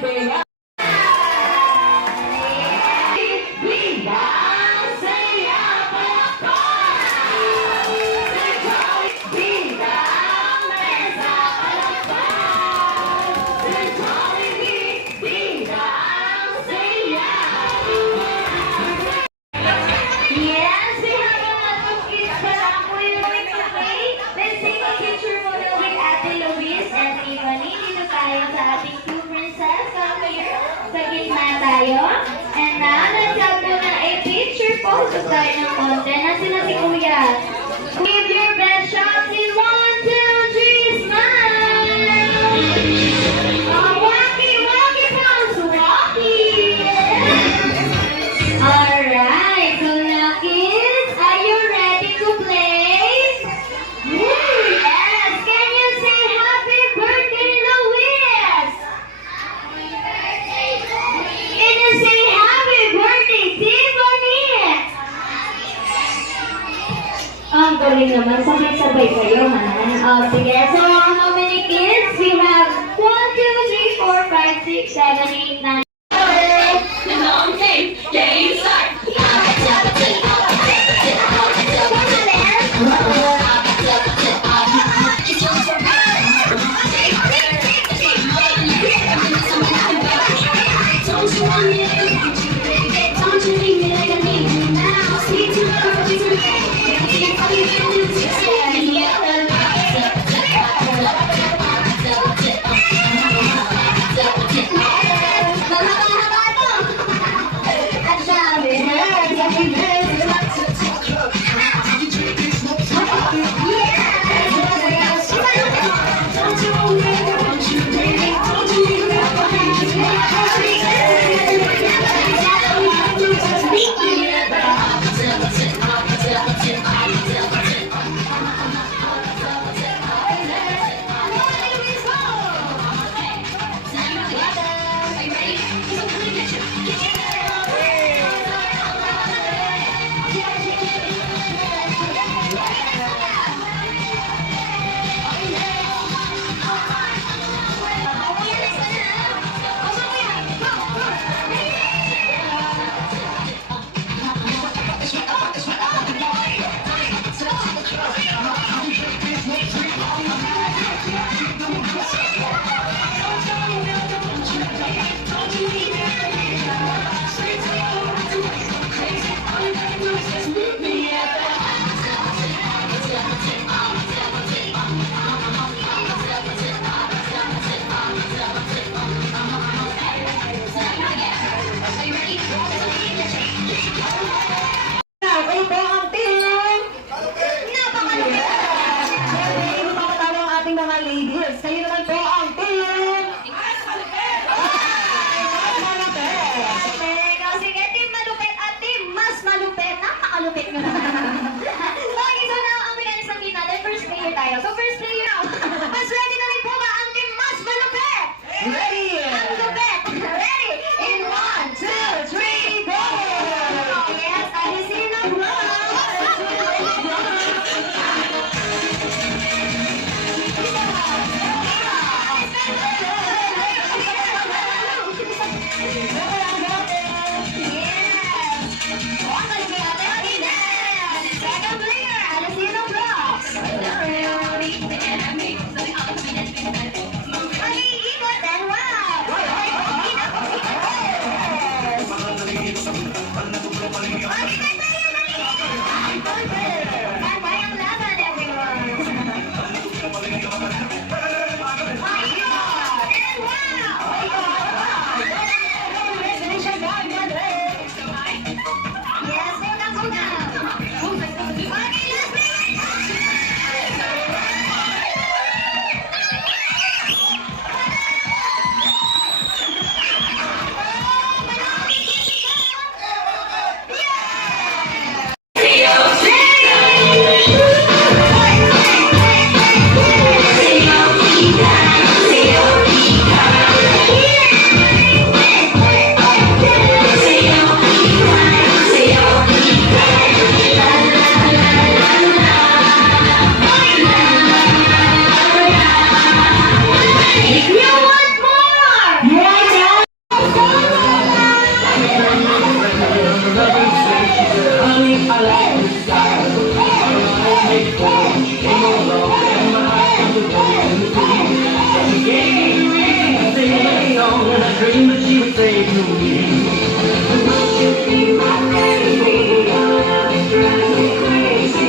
Rivera. And now, let's have muna a picture photo tayo ng konti. Nasaan na si Kuya? Give your best shots in 1, 2, 3, smile! Wacky, wacky pose, wacky! Alright, so now kids, are you ready to play? Yes! Can you say happy birthday, Luis? Can you say happy birthday, Tiffany? Ang galing naman. Sabay-sabay kayo, ha? Sige. So, how many kids? We have 1, 2, 3, 4, 5, 6, 7, 8, 9. The long game start. Kayo naman po ang team! Mas malupit! Mas malupit! Sige, team malupit at team mas malupit. Napakalupit nga. Okay, so now, ang mechanics ng natin, first player tayo. So, first player now. Mas ready na rin po ba ang team mas malupit? Ready! Ang lupit! Ready? In 1, 2, 3, go! Yes, alisin ang block! Yes, Dream that she would say to me, "Would you be my baby? I'm driving crazy."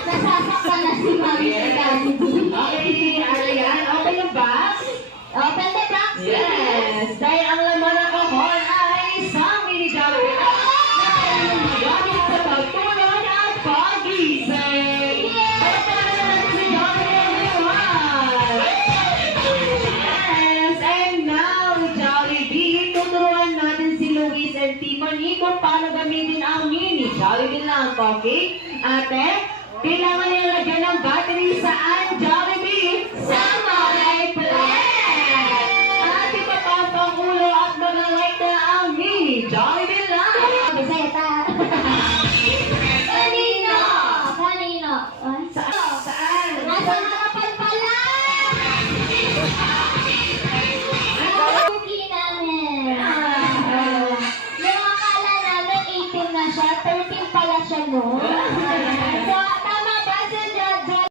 Nasasaktan na si Mami sa Jollibee. Okay, ayan. Open yung box. Open the box. Yes. Dahil ang laman ng kahon ay isang mini Jollibee na magamit sa pagtulog at pag-gising. Palagpagan na natin si Jollibee everyone. Yes. And now, Jollibee, tuturuan natin si Luis and Tiffany kung paano gamitin ang mini Jollibee lamp, okay? Ate, kailangan nila lagyan ng battery saan, Jollibee? Sa my plan! At ipapapang ulo at mag-light na ang mini Jollibee lamp. Biseta. Kanino? Kanino? Saan? Nasa harapan pala! Cookie namin. Yung akala namin 18 na siya, 13 pala siya no. So, tama ba sa Jollibee?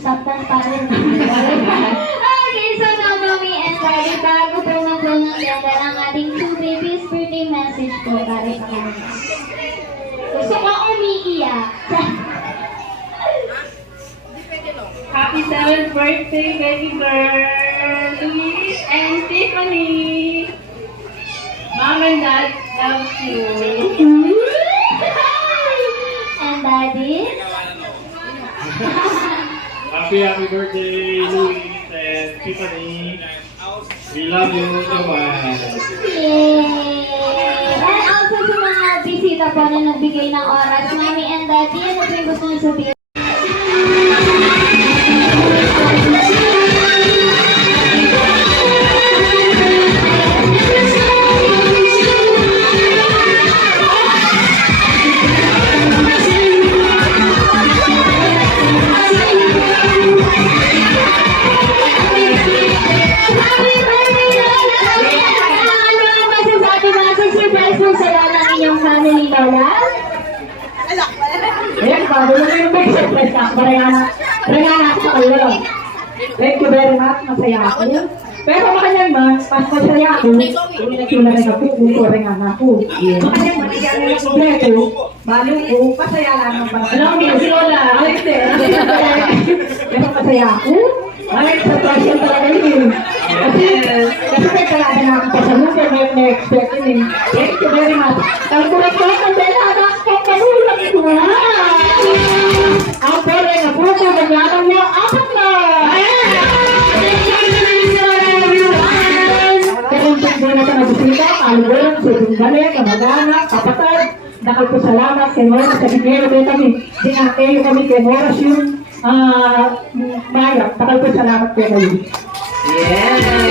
Saktan pa rin. Okay, so now, Mommy and Daddy, bago po ng ganda ang ating two babies birthday message po, Daddy pa kami. Gusto ko umiiyak. Happy 7th birthday, baby girl, Louise and Tiffany. Mom and Dad love you. And Daddy? Happy birthday, Louis and Tiffany. We love you so much. Yay! And also sa mga bisita po na nagbigay ng oras, Mommy and Daddy, ano po yung gusto nyo sabihin? Ayan, bago na yung big surprise na ako. Regala ako sa kayo. Thank you very much. Masaya ako. Pero makanyan man, mas masaya ako. Hindi nagtula rin ako kung regala ako. Makanyan man, iyan na yung kompleto. Balo ko, masaya lang ang pala. Alam mo, si Lola. Pero masaya ako. Ay, surprise yung talaga yun. Kasi may talaga na akong pasalong pero may na-expect yun eh. Thank you very much. Kalkulat ko, ang bela na ang panulang ito. Ang pwede na po ito, maglalang niyo, apat na! Pero kung hindi na ito nabusita, kalubulan, sundali, kamag-anak, kapatid, nakal po salamat kay Mora sa dinero kami. Dinakayo kami kay Mora yung Maya, nakal po salamat kay kayo. Yes!